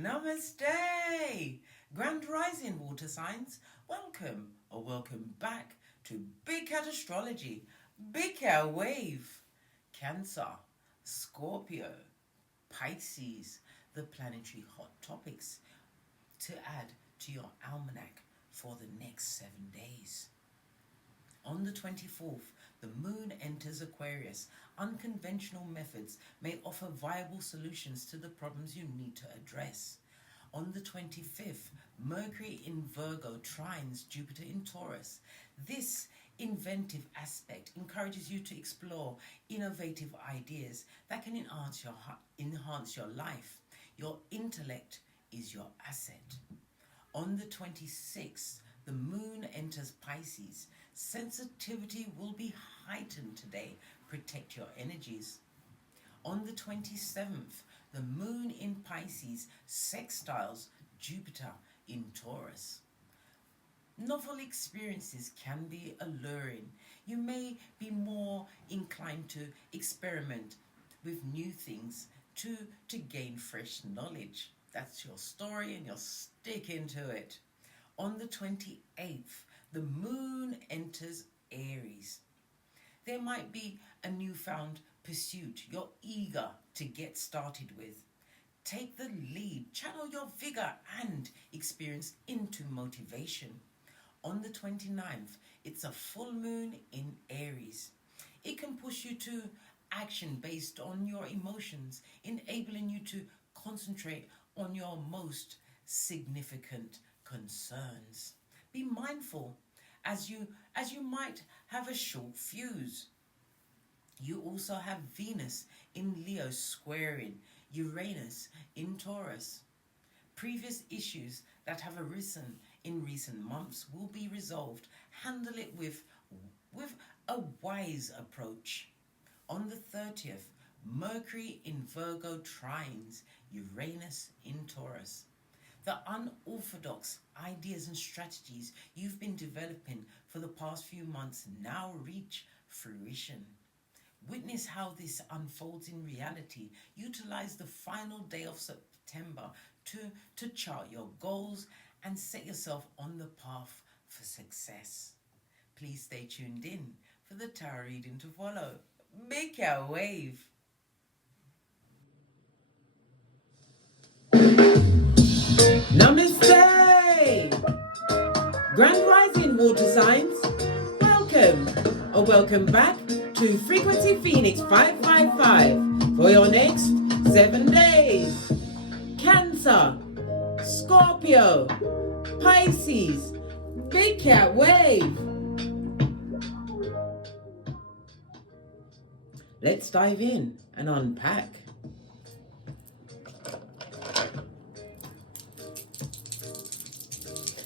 Namaste! Grand Rising water signs, welcome or welcome back to Big Cat Astrology, Big Cat Wave, Cancer, Scorpio, Pisces, the planetary hot topics to add to your almanac for the next 7 days. On the 24th, the moon enters Aquarius. Unconventional methods may offer viable solutions to the problems you need to address. On the 25th, Mercury in Virgo trines Jupiter in Taurus. This inventive aspect encourages you to explore innovative ideas that can enhance your life. Your intellect is your asset. On the 26th, the moon enters Pisces. Sensitivity will be heightened today. Protect your energies. On the 27th, the moon in Pisces sextiles Jupiter in Taurus. Novel experiences can be alluring. You may be more inclined to experiment with new things to gain fresh knowledge. That's your story and you're sticking to it. On the 28th, the moon enters Aries. There might be a newfound pursuit you're eager to get started with. Take the lead, channel your vigor and experience into motivation. On the 29th, it's a full moon in Aries. It can push you to action based on your emotions, enabling you to concentrate on your most significant concerns. Be mindful as you might have a short fuse. You also have Venus in Leo squaring Uranus in Taurus. Previous issues that have arisen in recent months will be resolved. Handle it with a wise approach. On the 30th, Mercury in Virgo trines Uranus in Taurus. The unorthodox ideas and strategies you've been developing for the past few months now reach fruition. Witness how this unfolds in reality. Utilize the final day of September to chart your goals and set yourself on the path for success. Please stay tuned in for the tarot reading to follow. Make your wave. Namaste! Grand Rising water signs, welcome or welcome back to Frequency Phoenix 555 for your next 7 days. Cancer, Scorpio, Pisces, Big Cat Wave. Let's dive in and unpack.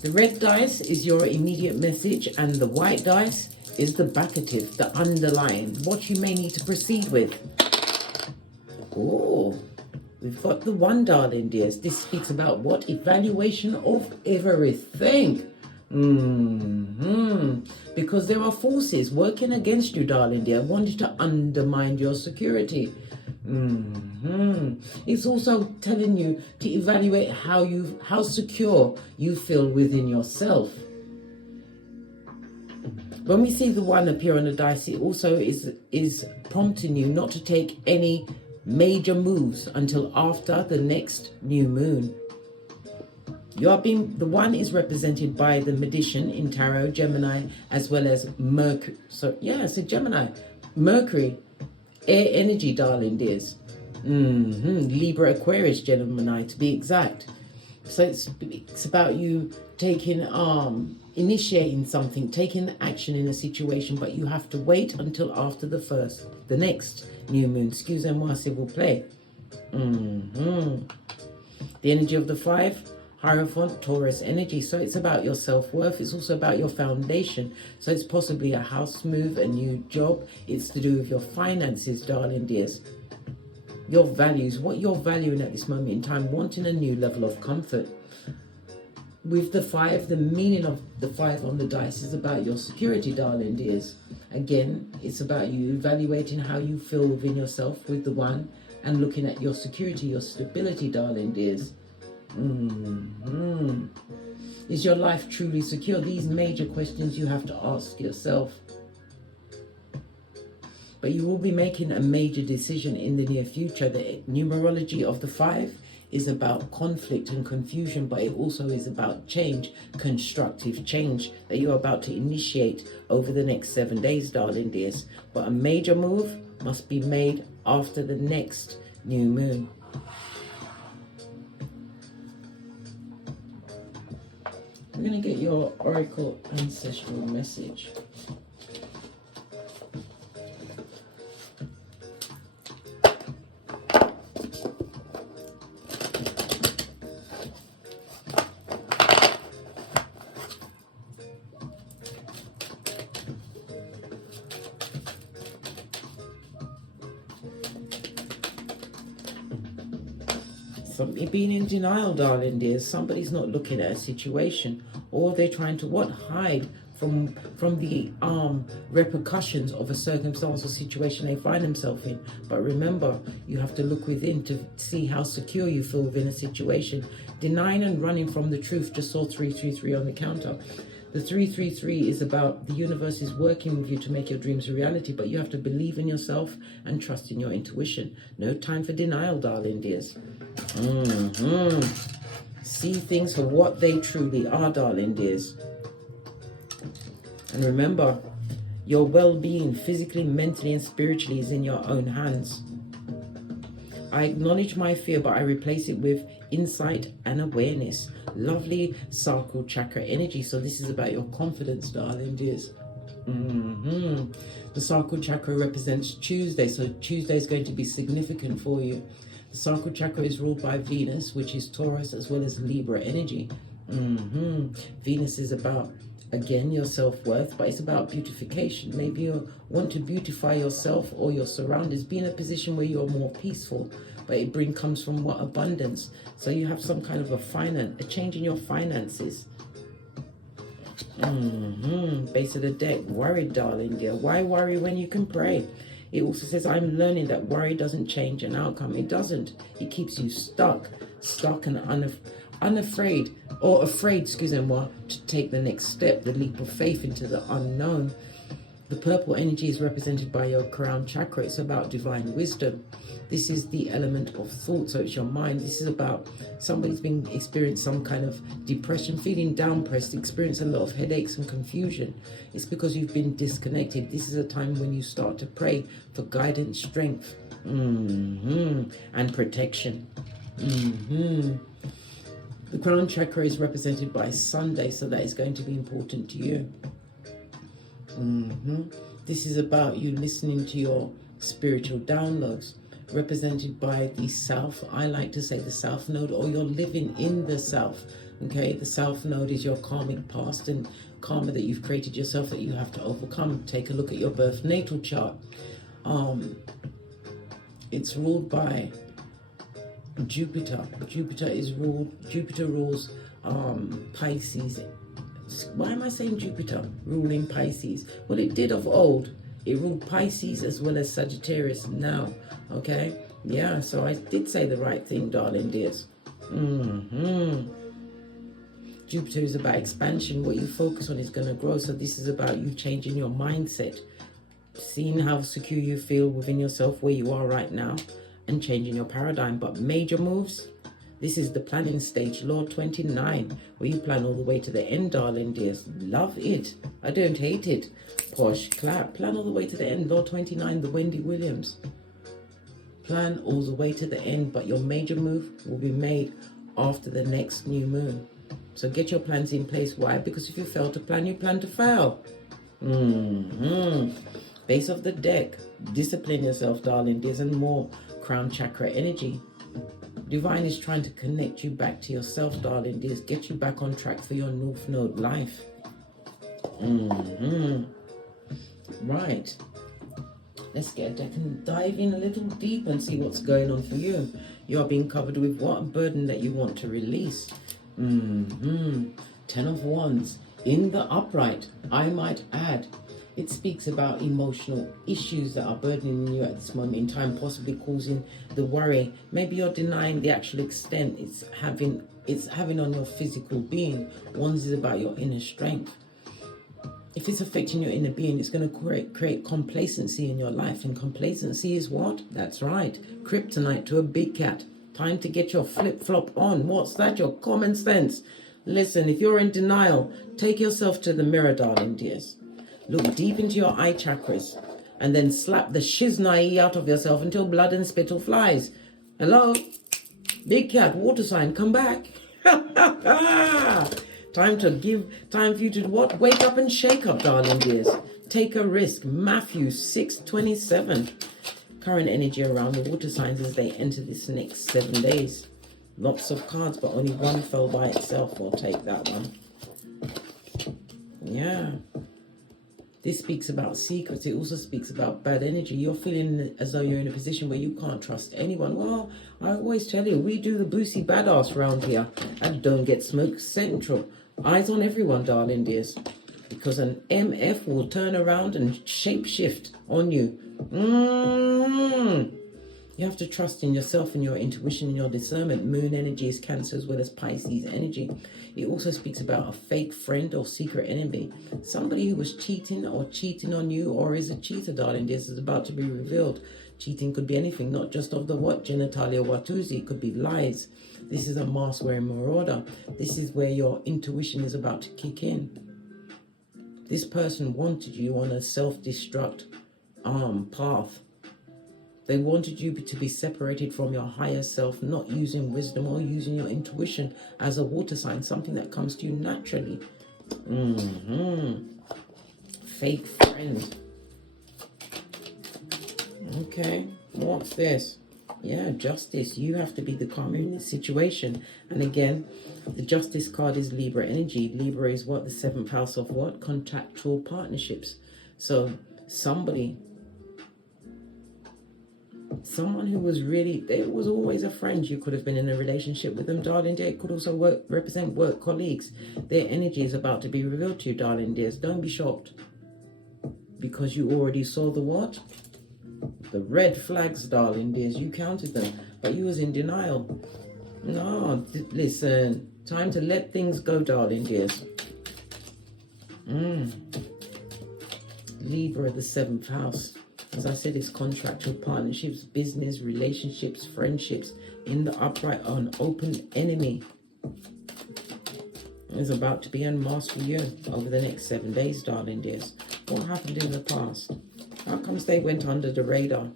The red dice is your immediate message and the white dice is the backative, the underlying, what you may need to proceed with. Oh, we've got the one, darling dears. This speaks about what? Evaluation of everything. Because there are forces working against you, darling dear, wanting to undermine your security. It's also telling you to evaluate how secure you feel within yourself. When we see the one appear on the dice, it also is prompting you not to take any major moves until after the next new moon. The one is represented by the magician in tarot, Gemini, as well as Mercury. So yeah, I said Gemini. Mercury, air energy, darling dears. Libra, Aquarius, Gemini to be exact. So it's about you taking initiating something, taking action in a situation, but you have to wait until after the next new moon. Excusez-moi, s'il vous plaît. The energy of the 5, Hierophant, Taurus energy. So it's about your self-worth. It's also about your foundation. So it's possibly a house move, a new job. It's to do with your finances, darling dears. Your values, what you're valuing at this moment in time, wanting a new level of comfort. With the 5, the meaning of the 5 on the dice is about your security, darling dears. Again, it's about you evaluating how you feel within yourself with the 1 and looking at your security, your stability, darling dears. Is your life truly secure? These major questions you have to ask yourself. But you will be making a major decision in the near future. The numerology of the 5 is about conflict and confusion, but it also is about change, constructive change that you're about to initiate over the next 7 days, darling dears. But a major move must be made after the next new moon. We're going to get your Oracle Ancestral message. Somebody being in denial, darling dears. Somebody's not looking at a situation, or they're trying to hide from the repercussions of a circumstance or situation they find themselves in. But remember, you have to look within to see how secure you feel within a situation. Denying and running from the truth. Just saw 333 on the counter. The 333 is about the universe is working with you to make your dreams a reality, but you have to believe in yourself and trust in your intuition. No time for denial, darling dears. See things for what they truly are, darling dears. And remember, your well-being physically, mentally, and spiritually is in your own hands. I acknowledge my fear, but I replace it with insight and awareness. Lovely sacral chakra energy. So this is about your confidence, darling dears. The sacral chakra represents Tuesday, so Tuesday is going to be significant for you. The sacral chakra is ruled by Venus, which is Taurus, as well as Libra energy. Venus is about, again, your self-worth, but it's about beautification. Maybe you want to beautify yourself or your surroundings, be in a position where you're more peaceful, but it comes from what? Abundance. So you have some kind of a change in your finances. Base of the deck, worried, darling dear. Why worry when you can pray? It also says, I'm learning that worry doesn't change an outcome. It doesn't. It keeps you stuck and afraid to take the next step, the leap of faith into the unknown. The purple energy is represented by your crown chakra. It's about divine wisdom. This is the element of thought, so it's your mind. This is about somebody's been experiencing some kind of depression, feeling down-pressed, experiencing a lot of headaches and confusion. It's because you've been disconnected. This is a time when you start to pray for guidance, strength, and protection. The crown chakra is represented by Sunday, so that is going to be important to you. This is about you listening to your spiritual downloads, represented by the South. I like to say the South Node, or you're living in the South. Okay, the South Node is your karmic past and karma that you've created yourself that you have to overcome. Take a look at your birth natal chart. It's ruled by Jupiter. Jupiter rules Pisces. Why am I saying Jupiter ruling Pisces? Well, it did of old. It ruled Pisces as well as Sagittarius now. Okay? Yeah, so I did say the right thing, darling dears. Jupiter is about expansion. What you focus on is going to grow. So this is about you changing your mindset, seeing how secure you feel within yourself where you are right now, and changing your paradigm. But major moves, this is the planning stage, Law 29, where you plan all the way to the end, darling dears. Love it. I don't hate it. Posh, clap. Plan all the way to the end. Law 29, the Wendy Williams. Plan all the way to the end, but your major move will be made after the next new moon. So get your plans in place. Why? Because if you fail to plan, you plan to fail. Base of the deck. Discipline yourself, darling dears, and more crown chakra energy. Divine is trying to connect you back to yourself, darling dears. Get you back on track for your North Node life. Right. Let's get a deck and dive in a little deep and see what's going on for you. You are being covered with what? A burden that you want to release. 10 of Wands. In the upright, I might add. It speaks about emotional issues that are burdening you at this moment in time, possibly causing the worry. Maybe you're denying the actual extent it's having on your physical being. One is about your inner strength. If it's affecting your inner being, it's going to create complacency in your life. And complacency is what? That's right. Kryptonite to a big cat. Time to get your flip-flop on. What's that? Your common sense. Listen, if you're in denial, take yourself to the mirror, darling dears. Look deep into your eye chakras and then slap the shiznai out of yourself until blood and spittle flies. Hello? Big cat, water sign, come back. Time for you to what? Wake up and shake up, darling dears. Take a risk. Matthew 6:27. Current energy around the water signs as they enter this next 7 days. Lots of cards, but only one fell by itself. We'll take that one. Yeah. This speaks about secrets. It also speaks about bad energy. You're feeling as though you're in a position where you can't trust anyone. Well, I always tell you, we do the boosie badass round here. And don't get smoked central. Eyes on everyone, darling dears. Because an MF will turn around and shape-shift on you. You have to trust in yourself and your intuition and your discernment. Moon energy is Cancer as well as Pisces energy. It also speaks about a fake friend or secret enemy. Somebody who was cheating on you or is a cheater, darling. This is about to be revealed. Cheating could be anything, not just of the what? Genitalia watusi. It could be lies. This is a mask-wearing marauder. This is where your intuition is about to kick in. This person wanted you on a self-destruct path. They wanted you to be separated from your higher self, not using wisdom or using your intuition as a water sign, something that comes to you naturally. Fake friend. Okay, what's this? Yeah, justice. You have to be the karma in this situation. And again, the justice card is Libra energy. Libra is what? The 7th house of what? Contractual partnerships. So someone who was really, there was always a friend. You could have been in a relationship with them, darling dear. It could also represent work colleagues. Their energy is about to be revealed to you, darling dears. Don't be shocked. Because you already saw the what? The red flags, darling dears. You counted them. But you was in denial. No, listen. Time to let things go, darling dears. Libra, the 7th house. As I said, it's contractual partnerships, business, relationships, friendships. In the upright, an open enemy is about to be unmasked for you over the next 7 days, darling dears. What happened in the past? How comes they went under the radar?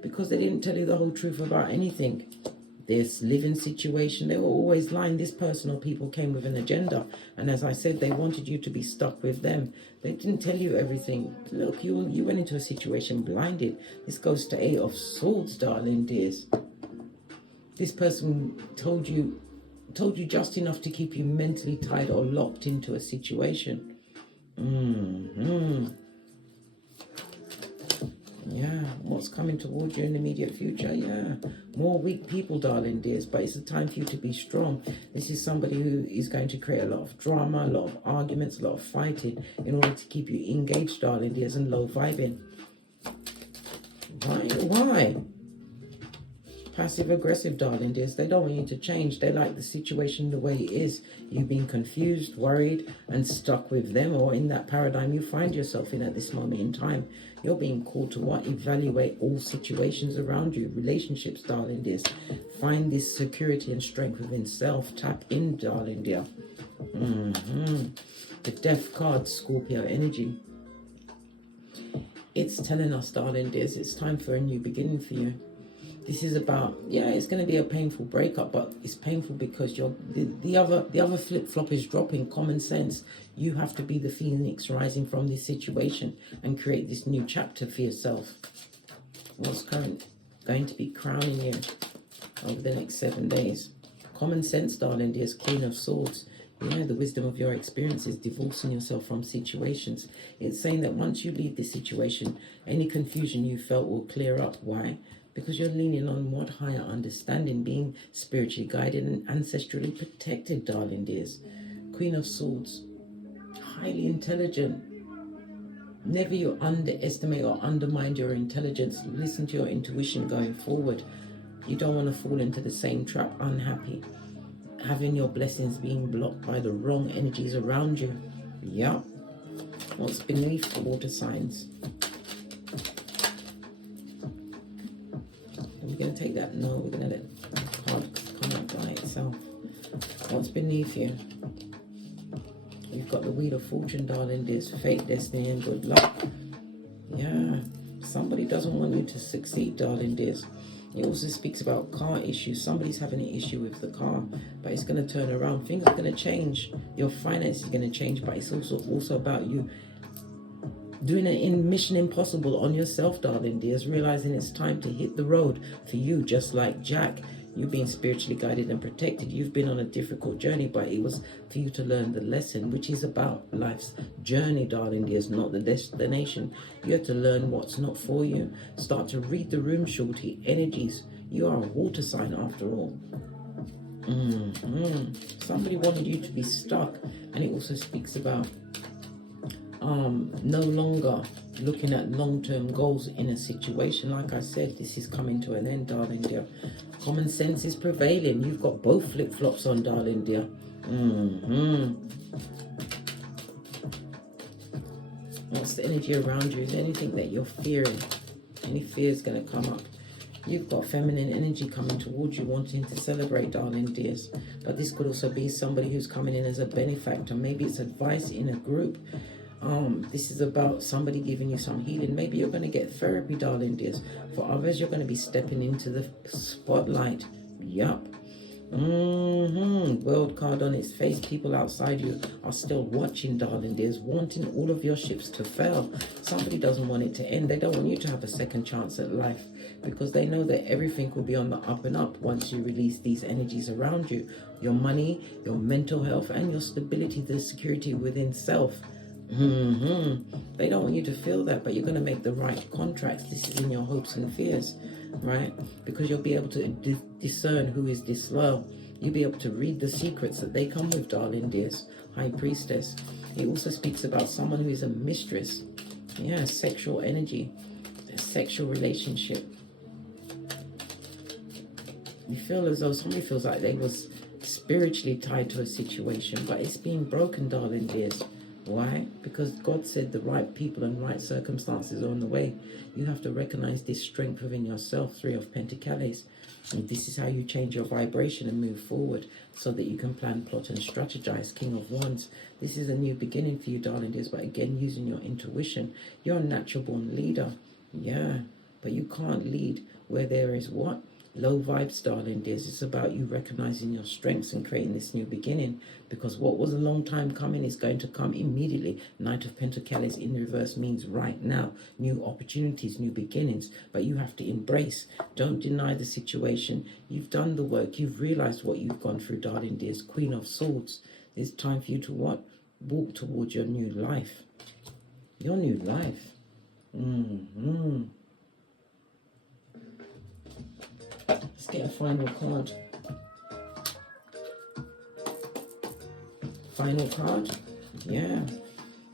Because they didn't tell you the whole truth about anything. This living situation, they were always lying. This person or people came with an agenda. And as I said, they wanted you to be stuck with them. They didn't tell you everything. Look, you went into a situation blinded. This goes to 8 of Swords, darling dears. This person told you just enough to keep you mentally tied or locked into a situation. Yeah, what's coming towards you in the immediate future? Yeah, more weak people, darling dears, but it's a time for you to be strong. This is somebody who is going to create a lot of drama, a lot of arguments, a lot of fighting in order to keep you engaged, darling dears, and low vibing. Why? Passive aggressive, darling dears. They don't want you to change. They like the situation the way it is. You've been confused, worried, and stuck with them, or in that paradigm you find yourself in at this moment in time. You're being called to what? Evaluate all situations around you. Relationships, darling dears. Find this security and strength within self. Tap in, darling dear. The Death card, Scorpio energy. It's telling us, darling dears, it's time for a new beginning for you. This is about, yeah, it's going to be a painful breakup, but it's painful because the other flip-flop is dropping. Common sense. You have to be the phoenix rising from this situation and create this new chapter for yourself. What's going to be crowning you over the next 7 days? Common sense, darling dears, Queen of Swords. Yeah, the wisdom of your experiences, divorcing yourself from situations. It's saying that once you leave this situation, any confusion you felt will clear up. Why? Because you're leaning on what? Higher understanding, being spiritually guided and ancestrally protected, darling dears. Queen of Swords, highly intelligent. Never you underestimate or undermine your intelligence. Listen to your intuition going forward. You don't want to fall into the same trap, unhappy. Having your blessings being blocked by the wrong energies around you. Yeah. What's beneath the water signs? We're going to take that. No, we're going to let the card come out by itself. What's beneath you? You've got the Wheel of Fortune, darling. There's fate, destiny, and good luck. Yeah. Somebody doesn't want you to succeed, darling dears. It also speaks about car issues. Somebody's having an issue with the car, but it's going to turn around. Things are going to change. Your finances are going to change, but it's also about you doing an mission impossible on yourself, darling dears, realizing it's time to hit the road for you, just like Jack. You've been spiritually guided and protected. You've been on a difficult journey, but it was for you to learn the lesson, which is about life's journey, darling dears, not the destination. You have to learn what's not for you. Start to read the room, shorty. Energies. You are a water sign after all. Somebody wanted you to be stuck, and it also speaks about no longer looking at long-term goals in a situation. Like I said, this is coming to an end, darling dear. Common sense is prevailing. You've got both flip-flops on, darling dear. What's the energy around you? Is there anything that you're fearing? Any fear is going to come up. You've got feminine energy coming towards you, wanting to celebrate, darling dears. But this could also be somebody who's coming in as a benefactor. Maybe it's advice in a group. This is about somebody giving you some healing. Maybe you're going to get therapy, darling dears. For others, you're going to be stepping into the spotlight. Yup. World card on its face. People outside you are still watching, darling dears, wanting all of your ships to fail. Somebody doesn't want it to end. They don't want you to have a second chance at life, because they know that everything will be on the up and up once you release these energies around you. Your money, your mental health, and your stability, the security within self. They don't want you to feel that, but you're going to make the right contracts. This is in your hopes and fears, right? Because you'll be able to discern who is disloyal. You'll be able to read the secrets that they come with, darling dears. High Priestess. It also speaks about someone who is a mistress. Yeah, sexual energy, a sexual relationship. You feel as though somebody feels like they was spiritually tied to a situation, but it's being broken, darling dears. Why? Because God said the right people and right circumstances are on the way. You have to recognize this strength within yourself. 3 of Pentacles. And this is how you change your vibration and move forward, so that you can plan, plot, and strategize. King of Wands. This is a new beginning for you, darling dears. But again, using your intuition. You're a natural born leader. Yeah. But you can't lead where there is what? Low vibes, darling dears. It's about you recognizing your strengths and creating this new beginning, because what was a long time coming is going to come immediately. Knight of Pentacles in reverse means right now. New opportunities, new beginnings, but you have to embrace. Don't deny the situation. You've done the work. You've realized what you've gone through, darling dears. Queen of Swords. It's time for you to what? Walk towards your new life. Your new life. Let's get a final card. Final card. Yeah.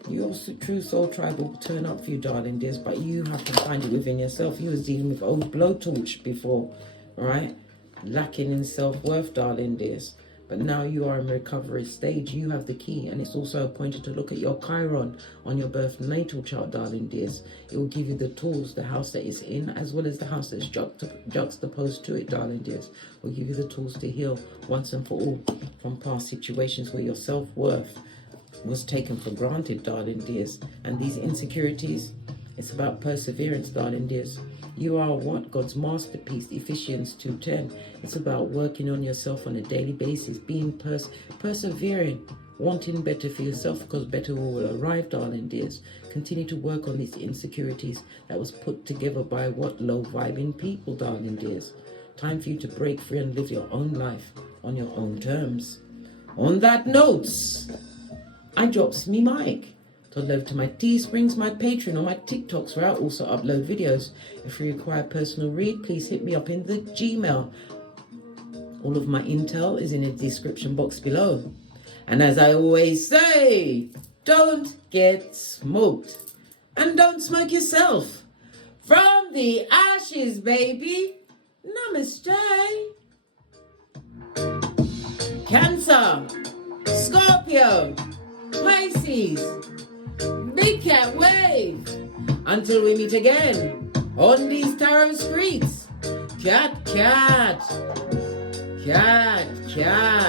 Your true soul tribe will turn up for you, darling dears, but you have to find it within yourself. You was dealing with old blowtorch before, right? Lacking in self-worth, darling dears. But now you are in recovery stage. You have the key, and it's also appointed to look at your Chiron on your birth natal chart, darling dears. It will give you the tools, the house that it's in, as well as the house that's juxtaposed to it, darling dears. Will give you the tools to heal once and for all from past situations where your self-worth was taken for granted, darling dears. And these insecurities, it's about perseverance, darling dears. You are what? God's masterpiece, Ephesians 2:10. It's about working on yourself on a daily basis, being persevering, wanting better for yourself, because better will arrive, darling dears. Continue to work on these insecurities that was put together by what? Low vibing people, darling dears. Time for you to break free and live your own life on your own terms. On that note, I drops me mic. Told over to my Teesprings, my Patreon, or my TikToks, where I also upload videos. If you require a personal read, please hit me up in the Gmail. All of my intel is in the description box below. And as I always say, don't get smoked. And don't smoke yourself. From the ashes, baby. Namaste. Cancer, Scorpio, Pisces, Big Cat Wave. Until we meet again on these tarot streets. Cat, cat, cat, cat.